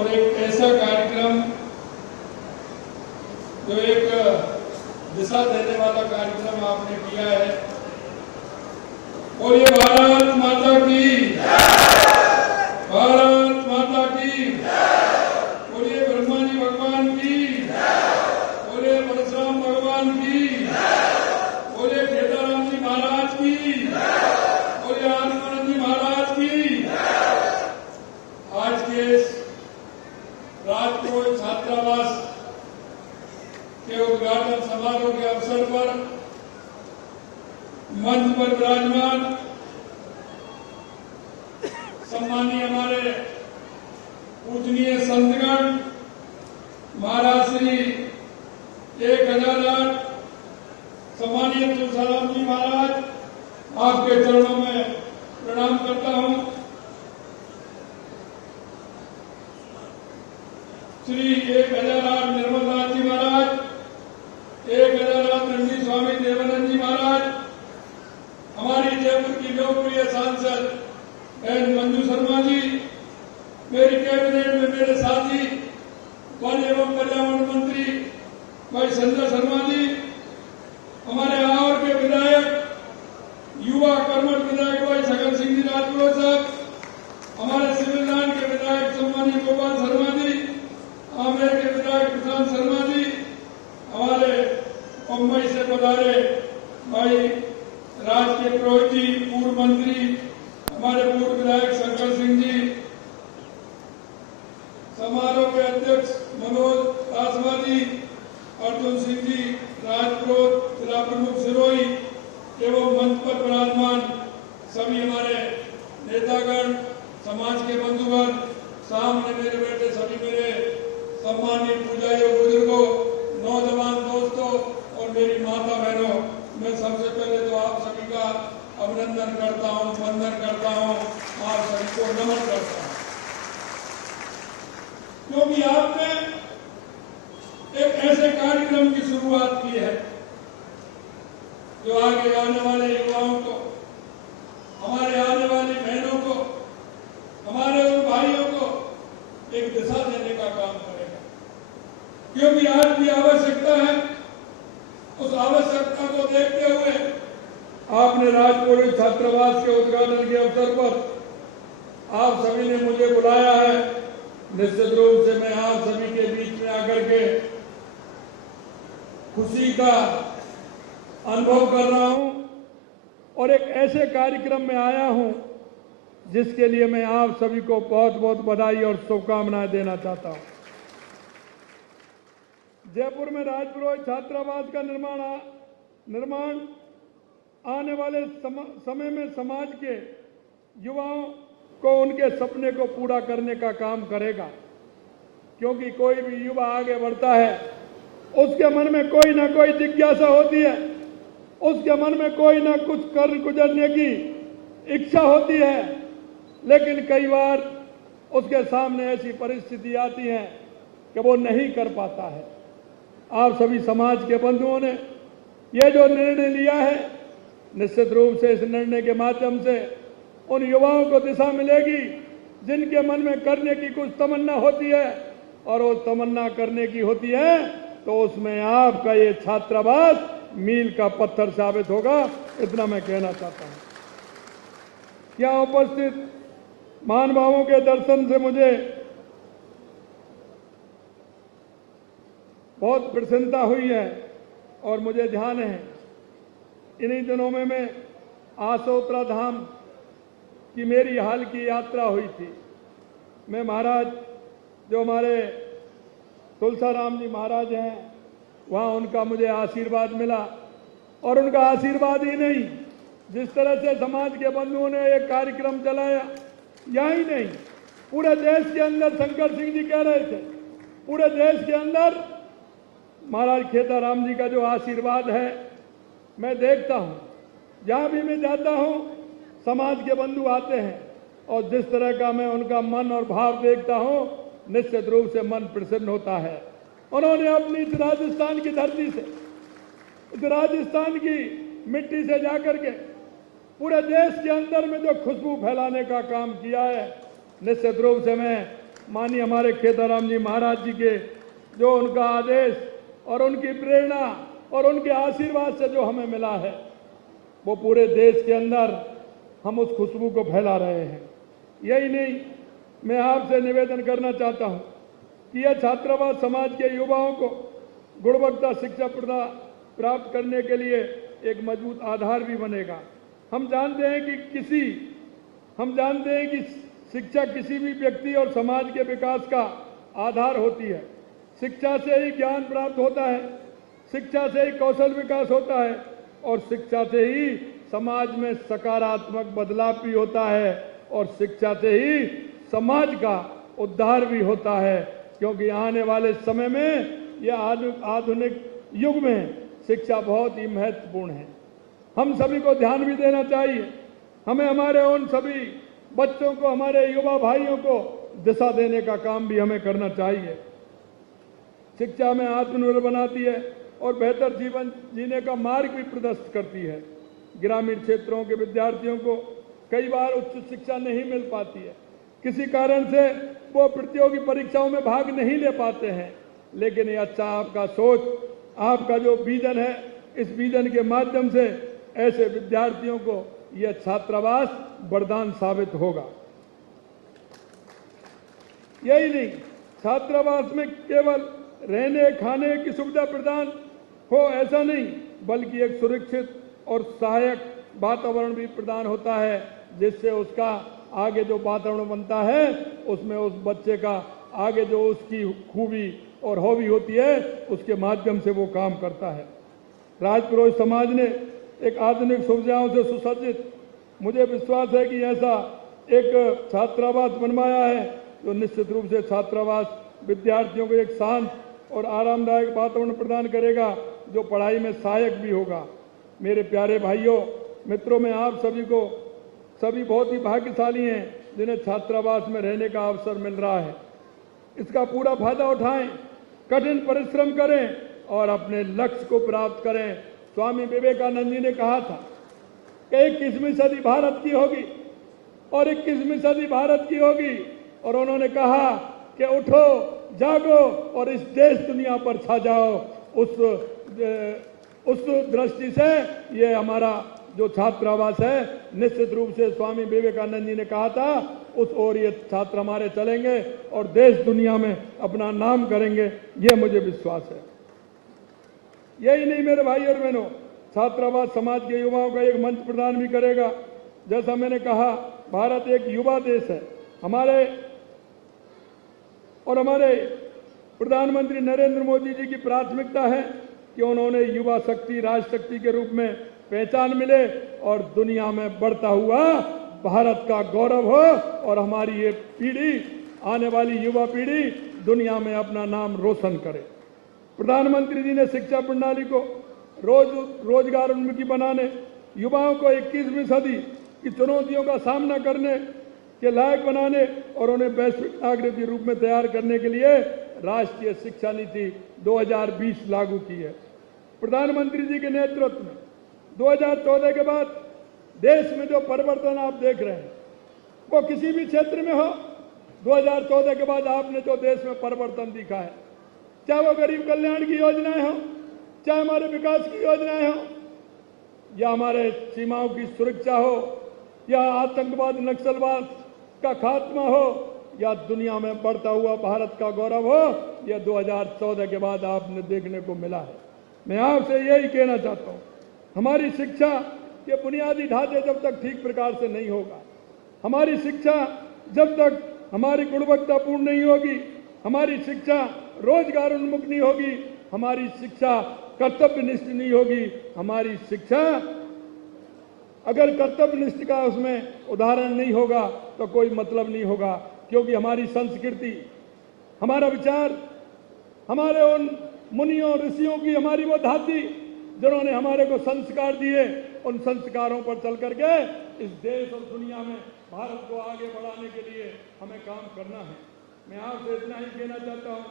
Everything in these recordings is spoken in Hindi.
और एक ऐसा कार्यक्रम जो एक दिशा देने वाला कार्यक्रम आपने किया है। और ये भारत माता की, भारत माता की, और ये ब्रह्मा जी भगवान की, और ये परशुराम भगवान की, और ये खेताराम जी महाराज की, और ये आदिमानंद जी महाराज की। आज के राजकोट छात्रावास के उद्घाटन समारोह के अवसर पर मंच पर विराजमान सम्मानीय हमारे पूजनीय संतगण, महाराज श्री 1008 सम्मानीय तुलसाराम जी महाराज, आपके चरणों में प्रणाम करता हूं। श्री 1008 निर्मलदास जी महाराज, 1008 रणजीत स्वामी देवानंद जी महाराज, हमारी जयपुर की लोकप्रिय सांसद बहन मंजू शर्मा जी, मेरी कैबिनेट में मेरे साथी वन एवं पर्यावरण मंत्री भाई संजय शर्मा जी, हमारे आवर के विधायक युवा कर्मठ विधायक भाई छगन सिंह जी राजपुरोहित साहब, हमारे सिविल लाइन के विधायक सम्मानीय गोपाल शर्मा जी, आमेर के विधायक प्रशांत शर्मा जी, हमारे मुंबई से पधारे भाई राज के पुरोहित जी, पूर्व मंत्री हमारे पूर्व विधायक शंकर सिंह जी, समारोह के अध्यक्ष मनोज कासवा जी, अर्जुन सिंह जी राजपुरोहित, जिला प्रमुख सिरोही एवं मंच पर विराजमान सभी हमारे नेतागण, समाज के बंधुगण, सामने मेरे बैठे सभी मेरे सम्मानित पूजारियों, बुजुर्गों, नौजवान दोस्तों और मेरी माता बहनों, मैं सबसे पहले तो आप सभी का अभिनंदन करता हूं, वंदन करता हूं, आप सभी को नमन करता हूं, क्योंकि आपने एक ऐसे कार्यक्रम की शुरुआत की है जो आगे आने वाले युवाओं को, हमारे आने वाली बहनों को, हमारे उन भाइयों को एक दिशा देने का काम करेगा। क्योंकि आज भी आवश्यकता है, उस आवश्यकता को देखते हुए आपने राजपुरोहित छात्रावास के उद्घाटन के अवसर पर आप सभी ने मुझे बुलाया है। निश्चित रूप से मैं आप सभी के बीच में आकर के खुशी का अनुभव कर रहा हूं और एक ऐसे कार्यक्रम में आया हूं जिसके लिए मैं आप सभी को बहुत बहुत बधाई और शुभकामनाएं देना चाहता हूं। जयपुर में राजपुरोहित छात्रावास का निर्माण आने वाले समय में समाज के युवाओं को उनके सपने को पूरा करने का काम करेगा। क्योंकि कोई भी युवा आगे बढ़ता है, उसके मन में कोई ना कोई जिज्ञासा होती है, उसके मन में कोई ना कुछ कर गुजरने की इच्छा होती है, लेकिन कई बार उसके सामने ऐसी परिस्थिति आती है कि वो नहीं कर पाता है। आप सभी समाज के बंधुओं ने यह जो निर्णय लिया है, निश्चित रूप से इस निर्णय के माध्यम से उन युवाओं को दिशा मिलेगी जिनके मन में करने की कुछ तमन्ना होती है, और वो तमन्ना करने की होती है तो उसमें आपका ये छात्रावास मील का पत्थर साबित होगा। इतना मैं कहना चाहता हूं। यहाँ उपस्थित महानुभावों के दर्शन से मुझे बहुत प्रसन्नता हुई है और मुझे ध्यान है इन्हीं दिनों में मैं आसोत्रा धाम की मेरी हाल की यात्रा हुई थी। मैं महाराज जो हमारे तुलसाराम जी महाराज हैं, वहाँ उनका मुझे आशीर्वाद मिला, और उनका आशीर्वाद ही नहीं, जिस तरह से समाज के बंधुओं ने एक कार्यक्रम चलाया, यही नहीं पूरे देश के अंदर, शंकर सिंह जी कह रहे थे, पूरे देश के अंदर महाराज खेताराम जी का जो आशीर्वाद है मैं देखता हूं। जहां भी मैं जाता हूं समाज के बंधु आते हैं, और जिस तरह का मैं उनका मन और भाव देखता हूं, निश्चित रूप से मन प्रसन्न होता है। उन्होंने अपनी इस राजस्थान की धरती से, इस राजस्थान की मिट्टी से जाकर के पूरे देश के अंदर में जो खुशबू फैलाने का काम किया है, निश्चित रूप से मैं माननीय हमारे खेताराम जी महाराज जी के जो उनका आदेश और उनकी प्रेरणा और उनके आशीर्वाद से जो हमें मिला है, वो पूरे देश के अंदर हम उस खुशबू को फैला रहे हैं। यही नहीं, मैं आपसे निवेदन करना चाहता हूं कि यह छात्रावास समाज के युवाओं को गुणवत्ता शिक्षा प्राप्त करने के लिए एक मजबूत आधार भी बनेगा। हम जानते हैं कि शिक्षा किसी भी व्यक्ति और समाज के विकास का आधार होती है। शिक्षा से ही ज्ञान प्राप्त होता है, शिक्षा से ही कौशल विकास होता है और शिक्षा से ही समाज में सकारात्मक बदलाव भी होता है और शिक्षा से ही समाज का उद्धार भी होता है। क्योंकि आने वाले समय में यह आधुनिक युग में शिक्षा बहुत ही महत्वपूर्ण है। हम सभी को ध्यान भी देना चाहिए। हमें हमारे उन सभी बच्चों को, हमारे युवा भाइयों को दिशा देने का काम भी हमें करना चाहिए। शिक्षा में आत्मनिर्भर बनाती है और बेहतर जीवन जीने का मार्ग भी प्रदर्शित करती है। ग्रामीण क्षेत्रों के विद्यार्थियों को कई बार उच्च शिक्षा नहीं मिल पाती है, किसी कारण से वो प्रतियोगी परीक्षाओं में भाग नहीं ले पाते हैं। लेकिन ये अच्छा आपका सोच, आपका जो विजन है, इस विजन के माध्यम से ऐसे विद्यार्थियों को यह छात्रावास वरदान साबित होगा। यही नहीं, छात्रावास में केवल रहने खाने की सुविधा प्रदान हो ऐसा नहीं, बल्कि एक सुरक्षित और सहायक वातावरण भी प्रदान होता है, जिससे उसका आगे जो वातावरण बनता है उसमें उस बच्चे का आगे जो उसकी खूबी और हॉबी होती है उसके माध्यम से वो काम करता है। राजपुरोहित समाज ने एक आधुनिक सुविधाओं से सुसज्जित, मुझे विश्वास है कि ऐसा एक छात्रावास बनवाया है जो निश्चित रूप से छात्रावास विद्यार्थियों को एक शांत और आरामदायक वातावरण प्रदान करेगा जो पढ़ाई में सहायक भी होगा। मेरे प्यारे भाइयों मित्रों, मैं आप सभी बहुत ही भाग्यशाली हैं जिन्हें छात्रावास में रहने का अवसर मिल रहा है। इसका पूरा फायदा उठाएं, कठिन परिश्रम करें और अपने लक्ष्य को प्राप्त करें। स्वामी विवेकानंद जी ने कहा था कि 21वीं सदी भारत की होगी और 21वीं सदी भारत की होगी, और उन्होंने कहा कि उठो, जागो और इस देश दुनिया पर छा जाओ। उस दृष्टि से ये हमारा जो छात्रावास है, निश्चित रूप से स्वामी विवेकानंद जी ने कहा था उस ओर ये छात्र हमारे चलेंगे और देश दुनिया में अपना नाम करेंगे, ये मुझे विश्वास है। यही नहीं मेरे भाई और बहनों, छात्रावास समाज के युवाओं का एक मंच प्रदान भी करेगा। जैसा मैंने कहा, भारत एक युवा देश है। हमारे प्रधानमंत्री नरेंद्र मोदी जी की प्राथमिकता है कि उन्होंने युवा शक्ति राष्ट्र शक्ति के रूप में पहचान मिले और दुनिया में बढ़ता हुआ भारत का गौरव हो और हमारी ये पीढ़ी, आने वाली युवा पीढ़ी दुनिया में अपना नाम रोशन करे। प्रधानमंत्री जी ने शिक्षा प्रणाली को रोजगार उन्मुखी बनाने, युवाओं को 21वीं सदी की चुनौतियों का सामना करने के लायक बनाने और उन्हें वैश्विक नागरिक के रूप में तैयार करने के लिए राष्ट्रीय शिक्षा नीति 2020 लागू की है। प्रधानमंत्री जी के नेतृत्व में 2014 के बाद देश में जो परिवर्तन आप देख रहे हैं वो किसी भी क्षेत्र में हो, 2014 के बाद आपने जो देश में परिवर्तन दिखा है, चाहे वो गरीब कल्याण की योजनाएं हो, चाहे हमारे विकास की योजनाएं हो, या हमारे सीमाओं की सुरक्षा हो, या आतंकवाद नक्सलवाद का खात्मा हो, या दुनिया में बढ़ता हुआ भारत का गौरव हो, यह 2014 के बाद आपने देखने को मिला है। मैं आपसे यही कहना चाहता हूँ, हमारी शिक्षा के बुनियादी ढांचे जब तक ठीक प्रकार से नहीं होगा, हमारी शिक्षा जब तक हमारी गुणवत्तापूर्ण नहीं होगी, हमारी शिक्षा रोजगार उन्मुख नहीं होगी, हमारी शिक्षा कर्तव्यनिष्ठ नहीं होगी, हमारी शिक्षा अगर कर्तव्यनिष्ठ का उसमें उदाहरण नहीं होगा तो कोई मतलब नहीं होगा। क्योंकि हमारी संस्कृति, हमारा विचार, हमारे उन मुनियों ऋषियों की हमारी वो धाती जिन्होंने हमारे को संस्कार दिए, उन संस्कारों पर चल करके इस देश और दुनिया में भारत को आगे बढ़ाने के लिए हमें काम करना है। मैं आपसे इतना ही कहना चाहता हूँ,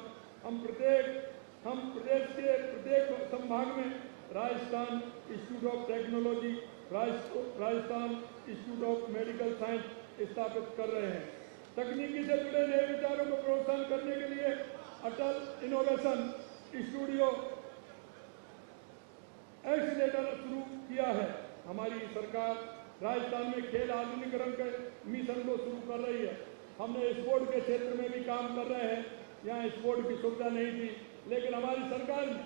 हम प्रदेश के प्रत्येक संभाग में Rajasthan institute of technology, Rajasthan institute of medical science स्थापित कर रहे हैं। तकनीकी से जुड़े नए विचारों को प्रोत्साहन करने के लिए अटल इनोवेशन स्टूडियो एक्सीलेटर शुरू किया है। हमारी सरकार राजस्थान में खेल आधुनिकीकरण के मिशन को शुरू कर रही है। हमने स्पोर्ट के क्षेत्र में भी काम कर रहे हैं। यहाँ स्पोर्ट की सुविधा नहीं थी, लेकिन हमारी सरकार ने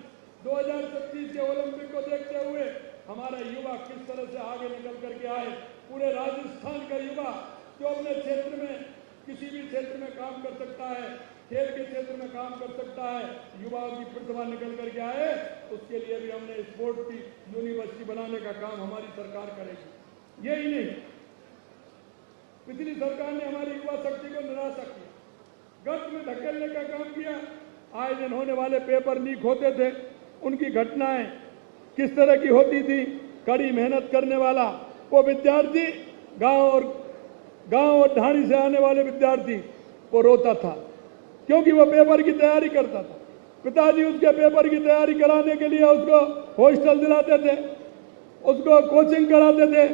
2026 के ओलंपिक को देखते हुए हमारा युवा किस तरह से आगे निकल करके आए। पूरे राजस्थान का युवा जो अपने क्षेत्र में किसी भी क्षेत्र में काम कर सकता है, खेल के क्षेत्र में काम कर सकता है, युवाओं की प्रतिभा निकल करके आए, उसके लिए भी हमने स्पोर्ट की यूनिवर्सिटी बनाने का काम हमारी सरकार करेगी। यही नहीं, पिछली सरकार ने हमारी युवा शक्ति को निराशा किया, गर्त में धकेलने का काम किया। आए दिन होने वाले पेपर लीक होते थे, उनकी घटनाएं किस तरह की होती थी। कड़ी मेहनत करने वाला वो विद्यार्थी, गांव और ढाणी से आने वाले विद्यार्थी वो रोता था, क्योंकि वो पेपर की तैयारी करता था। पिताजी उसके पेपर की तैयारी कराने के लिए उसको हॉस्टल दिलाते थे, उसको कोचिंग कराते थे,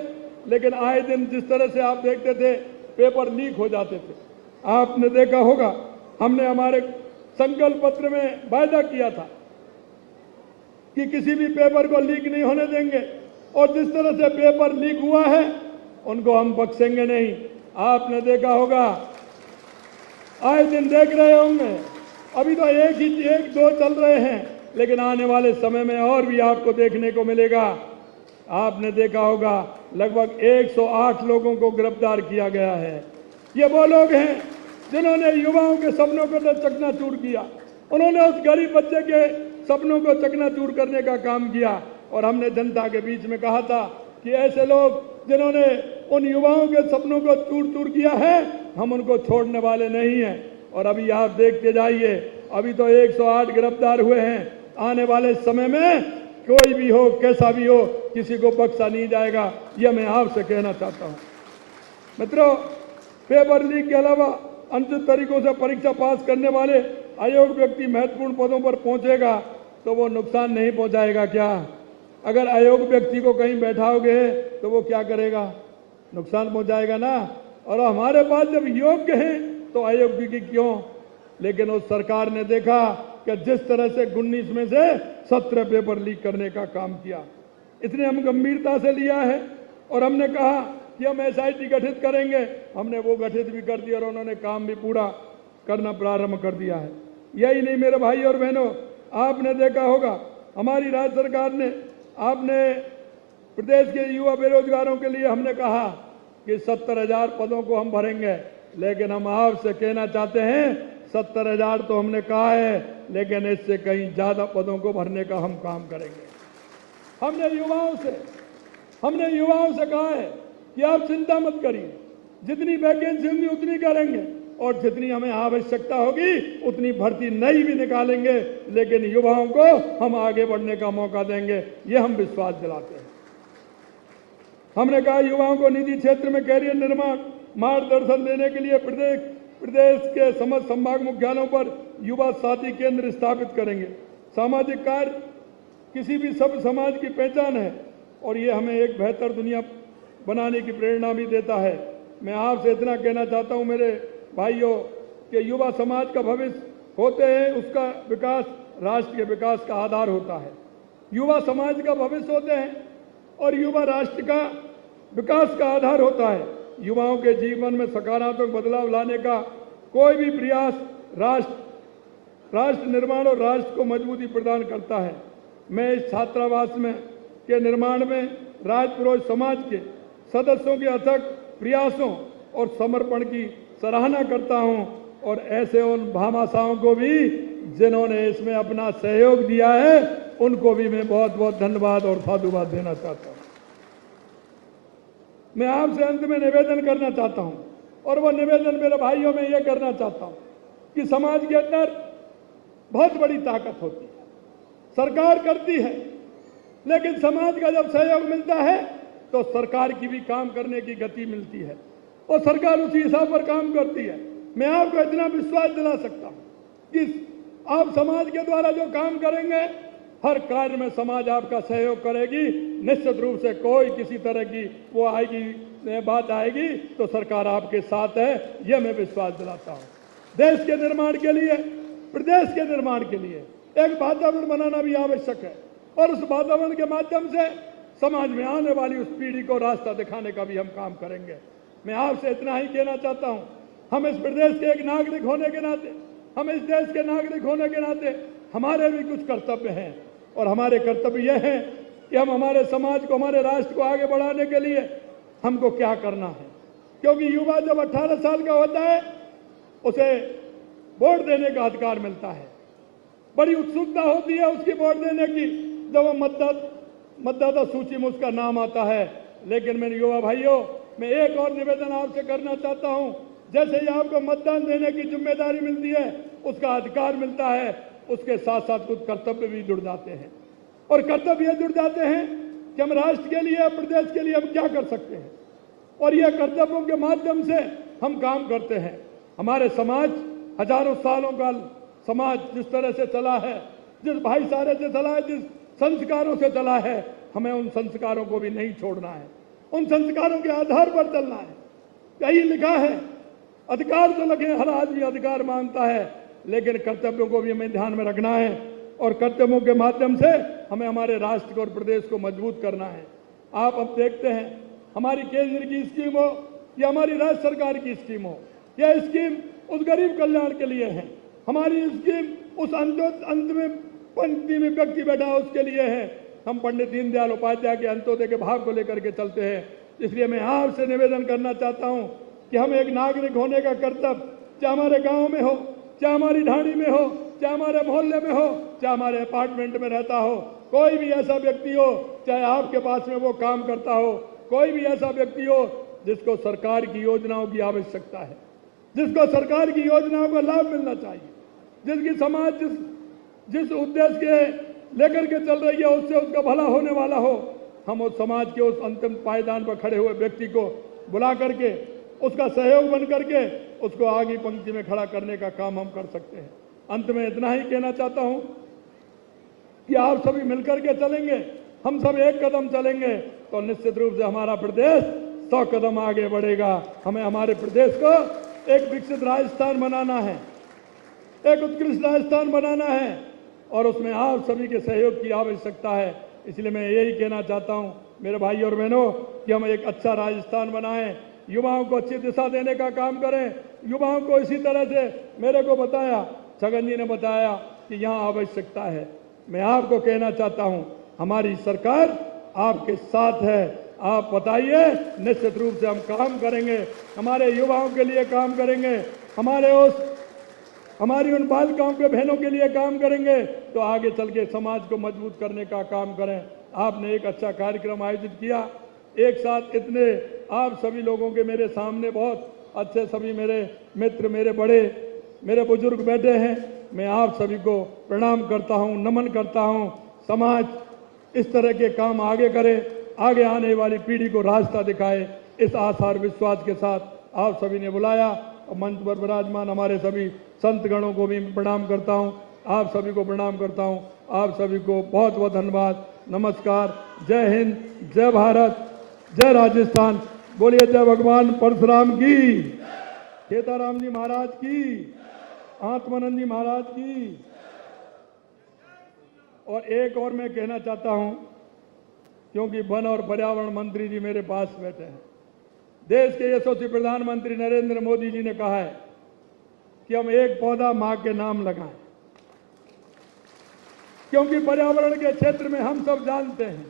लेकिन आए दिन जिस तरह से आप देखते थे पेपर लीक हो जाते थे। आपने देखा होगा, हमने हमारे संकल्प पत्र में वायदा किया था कि किसी भी पेपर को लीक नहीं होने देंगे, और जिस तरह से पेपर लीक हुआ है उनको हम बख्शेंगे नहीं। आपने देखा होगा, आए दिन देख रहे होंगे, अभी तो एक दो चल रहे हैं, लेकिन आने वाले समय में और भी आपको देखने को मिलेगा। आपने देखा होगा लगभग 108 लोगों को गिरफ्तार किया गया है। ये वो लोग हैं जिन्होंने युवाओं के सपनों को तो चकनाचूर किया। उन्होंने उस गरीब बच्चे के सपनों को चकनाचूर करने का काम किया, और हमने जनता के बीच में कहा था कि ऐसे लोग जिन्होंने उन युवाओं के सपनों को चूर चूर किया है, हम उनको छोड़ने वाले नहीं हैं। और अभी आप देखते जाइए, अभी तो 108 गिरफ्तार हुए हैं। आने वाले समय में कोई भी हो, कैसा भी हो, किसी को बख्शा नहीं जाएगा। यह मैं आपसे कहना चाहता हूं। मित्रों, पेपर लीक के अलावा अनुचित तरीकों से परीक्षा पास करने वाले अयोग्य व्यक्ति महत्वपूर्ण पदों पर पहुंचेगा तो वो नुकसान नहीं पहुंचाएगा क्या? अगर अयोग्य व्यक्ति को कहीं बैठाओगे तो वो क्या करेगा? नुकसान पहुंचाएगा ना। और हमारे पास जब योग्य हैं तो अयोग्य की क्यों? लेकिन उस सरकार ने देखा कि जिस तरह से 19 में से 17 पेपर लीक करने का काम किया, इसने हम गंभीरता से लिया है, और हमने कहा कि हम SIT गठित करेंगे। हमने वो गठित भी कर दिया और उन्होंने काम भी पूरा करना प्रारंभ कर दिया है। यही नहीं मेरे भाई और बहनों, आपने देखा होगा हमारी राज्य सरकार ने, आपने प्रदेश के युवा बेरोजगारों के लिए हमने कहा कि 70,000 पदों को हम भरेंगे, लेकिन हम आपसे कहना चाहते हैं 70,000 तो हमने कहा है, लेकिन इससे कहीं ज्यादा पदों को भरने का हम काम करेंगे। हमने युवाओं से कहा है कि आप चिंता मत करिए, जितनी वैकेंसी होंगी उतनी करेंगे, और जितनी हमें आवश्यकता होगी उतनी भर्ती नई भी निकालेंगे, लेकिन युवाओं को हम आगे बढ़ने का मौका देंगे, ये हम विश्वास दिलाते हैं। हमने कहा युवाओं को निजी क्षेत्र में कैरियर निर्माण मार्गदर्शन देने के लिए प्रदेश के समस्त संभाग मुख्यालयों पर युवा साथी केंद्र स्थापित करेंगे। सामाजिक कार्य किसी भी सभ्य समाज की पहचान है, और ये हमें एक बेहतर दुनिया बनाने की प्रेरणा भी देता है। मैं आपसे इतना कहना चाहता हूं मेरे भाइयों कि युवा समाज का भविष्य होते हैं, उसका विकास राष्ट्र के विकास का आधार होता है। युवा समाज का भविष्य होते हैं और युवा राष्ट्र का विकास का आधार होता है। युवाओं के जीवन में सकारात्मक बदलाव लाने का कोई भी प्रयास राष्ट्र निर्माण और राष्ट्र को मजबूती प्रदान करता है। मैं इस छात्रावास के निर्माण में राजपुरोहित समाज के सदस्यों के अथक प्रयासों और समर्पण की सराहना करता हूं, और ऐसे उन भामाशाहों को भी जिन्होंने इसमें अपना सहयोग दिया है, उनको भी मैं बहुत बहुत धन्यवाद और साधुवाद देना चाहता हूं। मैं आपसे अंत में निवेदन करना चाहता हूं, और वो निवेदन मेरे भाइयों में ये करना चाहता हूं कि समाज के अंदर बहुत बड़ी ताकत होती है, सरकार करती है, लेकिन समाज का जब सहयोग मिलता है तो सरकार की भी काम करने की गति मिलती है, और सरकार उसी हिसाब पर काम करती है। मैं आपको इतना विश्वास दिला सकता हूं कि आप समाज के द्वारा जो काम करेंगे, हर कार्य में समाज आपका सहयोग करेगी। निश्चित रूप से कोई किसी तरह की वो आएगी बात आएगी तो सरकार आपके साथ है, यह मैं विश्वास दिलाता हूं। देश के निर्माण के लिए, प्रदेश के निर्माण के लिए एक वातावरण बनाना भी आवश्यक है और उस वातावरण के माध्यम से समाज में आने वाली उस पीढ़ी को रास्ता दिखाने का भी हम काम करेंगे। मैं आपसे इतना ही कहना चाहता हूं, हम इस प्रदेश के एक नागरिक होने के नाते, हम इस देश के नागरिक होने के नाते हमारे भी कुछ कर्तव्य हैं और हमारे कर्तव्य यह है कि हम हमारे समाज को, हमारे राष्ट्र को आगे बढ़ाने के लिए हमको क्या करना है। क्योंकि युवा जब 18 साल का होता है उसे वोट देने का अधिकार मिलता है। बड़ी उत्सुकता होती है उसकी वोट देने की जब वो मतदाता सूची में उसका नाम आता है। लेकिन मेरे युवा भाइयों, मैं एक और निवेदन आपसे करना चाहता हूं, जैसे ही आपको मतदान देने की जिम्मेदारी मिलती है, उसका अधिकार मिलता है, उसके साथ साथ कुछ कर्तव्य भी जुड़ जाते हैं और कर्तव्य ये जुड़ जाते हैं कि हम राष्ट्र के लिए, प्रदेश के लिए हम क्या कर सकते हैं और यह कर्तव्यों के माध्यम से हम काम करते हैं। हमारे समाज हजारों सालों का समाज जिस तरह से चला है, जिस भाईचारे से चला है, जिस संस्कारों से चला है, हमें उन संस्कारों को भी नहीं छोड़ना है, उन संस्कारों के आधार पर चलना है। यही लिखा है, अधिकार तो लगे, हर आदमी अधिकार मांगता है, लेकिन कर्तव्यों को भी हमें ध्यान में रखना है और कर्तव्यों के माध्यम से हमें हमारे राष्ट्र को और प्रदेश को मजबूत करना है। आप अब देखते हैं, हमारी केंद्र की स्कीम हो या हमारी राज्य सरकार की स्कीम हो, यह स्कीम उस गरीब कल्याण के लिए है। हमारी स्कीम उस अंत में पंक्ति में व्यक्ति बैठा है उसके लिए है। हम पंडित दीनदयाल उपाध्याय के अंत्योदय के भाव को लेकर के चलते हैं। इसलिए मैं आपसे निवेदन करना चाहता हूं कि हम एक नागरिक होने का कर्तव्य, चाहे हमारे गांव में हो, चाहे हमारी ढाणी में हो, चाहे हमारे मोहल्ले में हो, चाहे हमारे अपार्टमेंट में रहता हो, कोई भी ऐसा व्यक्ति हो, चाहे आपके पास में वो काम करता हो, कोई भी ऐसा व्यक्ति हो जिसको सरकार की योजनाओं की आवश्यकता है, जिसको सरकार की योजनाओं का लाभ मिलना चाहिए, जिसकी समाज जिस उद्देश्य के लेकर के चल रही है उससे उसका भला होने वाला हो, हम उस समाज के उस अंतिम पायदान पर खड़े हुए व्यक्ति को बुला करके उसका सहयोग बन करके उसको आगे पंक्ति में खड़ा करने का काम हम कर सकते हैं। अंत में इतना ही कहना चाहता हूं कि आप सभी मिलकर के चलेंगे, हम सब एक कदम चलेंगे तो निश्चित रूप से हमारा प्रदेश 100 कदम आगे बढ़ेगा। हमें हमारे प्रदेश को एक विकसित राजस्थान बनाना है, एक उत्कृष्ट राजस्थान बनाना है और उसमें आप सभी के सहयोग की आवश्यकता है। इसलिए मैं यही कहना चाहता हूं मेरे भाई और बहनों कि हम एक अच्छा राजस्थान बनाएं, युवाओं को अच्छी दिशा देने का काम करें। युवाओं को इसी तरह से मेरे को बताया, छगन जी ने बताया कि यहाँ आवश्यकता है। मैं आपको कहना चाहता हूं हमारी सरकार आपके साथ है। आप बताइए, निश्चित रूप से हम काम करेंगे, हमारे युवाओं के लिए काम करेंगे, हमारी उन बालिकाओं के बहनों के लिए काम करेंगे तो आगे चल के समाज को मजबूत करने का काम करें। आपने एक अच्छा कार्यक्रम आयोजित किया, एक साथ इतने आप सभी लोगों के मेरे सामने बहुत अच्छे सभी मेरे मित्र, मेरे बड़े, मेरे बुजुर्ग बैठे हैं। मैं आप सभी को प्रणाम करता हूं, नमन करता हूं। समाज इस तरह के काम आगे करे, आगे आने वाली पीढ़ी को रास्ता दिखाए, इस आशा और विश्वास के साथ आप सभी ने बुलाया और मंच पर विराजमान हमारे सभी संत गणों को भी प्रणाम करता हूं, आप सभी को प्रणाम करता हूं। आप सभी को बहुत बहुत धन्यवाद, नमस्कार, जय हिंद, जय भारत, जय राजस्थान। बोलिए जय भगवान परशुराम की, खेताराम जी महाराज की, आत्मानंद जी महाराज की। और एक और मैं कहना चाहता हूं, क्योंकि वन और पर्यावरण मंत्री जी मेरे पास बैठे हैं, देश के यशस्वी प्रधानमंत्री नरेंद्र मोदी जी ने कहा है कि हम एक पौधा मां के नाम लगाएं, क्योंकि पर्यावरण के क्षेत्र में हम सब जानते हैं,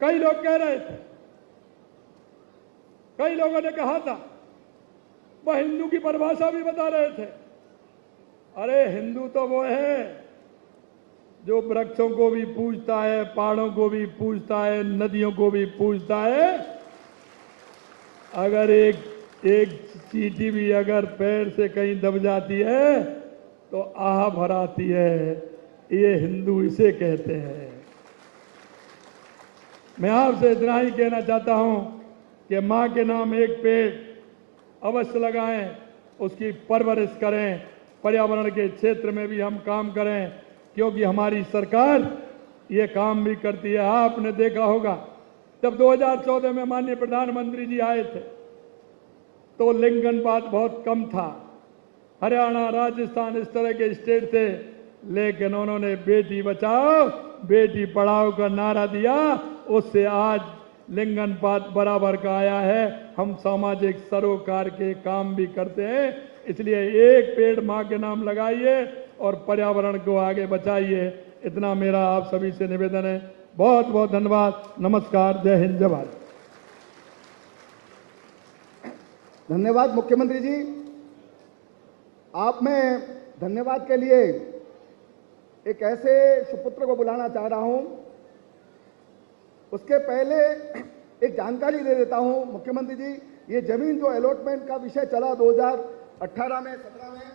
कई लोग कह रहे थे, कई लोगों ने कहा था, वह हिंदू की परिभाषा भी बता रहे थे। अरे हिंदू तो वो है जो वृक्षों को भी पूजता है, पहाड़ों को भी पूजता है, नदियों को भी पूजता है। अगर एक चींटी भी अगर पैर से कहीं दब जाती है तो आह भर आती है, ये हिंदू इसे कहते हैं। मैं आपसे इतना ही कहना चाहता हूं कि मां के नाम एक पेड़ अवश्य लगाएं, उसकी परवरिश करें, पर्यावरण के क्षेत्र में भी हम काम करें, क्योंकि हमारी सरकार ये काम भी करती है। आपने देखा होगा जब 2014 में माननीय प्रधानमंत्री जी आए थे तो लिंगानुपात बहुत कम था। हरियाणा, राजस्थान इस तरह के स्टेट थे, लेकिन उन्होंने बेटी बचाओ बेटी पढ़ाओ का नारा दिया, उससे आज लिंगानुपात बराबर का आया है। हम सामाजिक सरोकार के काम भी करते हैं, इसलिए एक पेड़ मां के नाम लगाइए और पर्यावरण को आगे बचाइए। इतना मेरा आप सभी से निवेदन है। बहुत बहुत धन्यवाद। नमस्कार। जय हिंद, जय भारत। धन्यवाद मुख्यमंत्री जी। आप मैं धन्यवाद के लिए एक ऐसे सुपुत्र को बुलाना चाह रहा हूं। उसके पहले एक जानकारी दे देता हूं मुख्यमंत्री जी। ये जमीन जो अलॉटमेंट का विषय चला 2018 में 17 में,